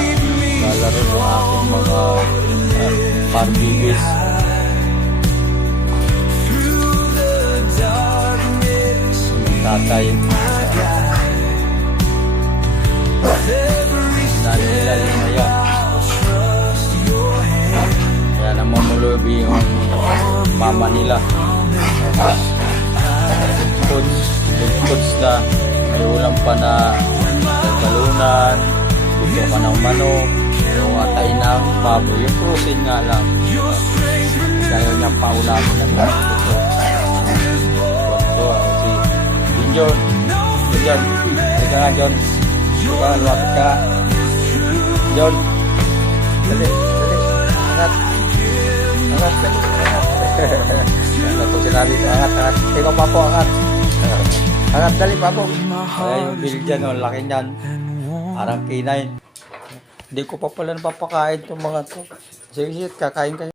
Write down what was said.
lalaro ng aking mga farm babies. Tatay. Dahil nila yung yan. Kaya namamulubi yung mama nila. Goods na may ulam pa na balunan, gusto ka ng manok, yung atay ng baboy, yung protein nga lang. Dahil niyang paulamin ng ito. Si John, halika nga John. Halika, lumapit ka. John, dali, angat, dali, angat. Ito sinali ko, angat. Ikaw pa po, angat. Angat, dali pa po. Kaya yung bill dyan, laki niyan. Parang K9. Hindi ko pa pala napapakain itong mga to. Sige, kakain kayo.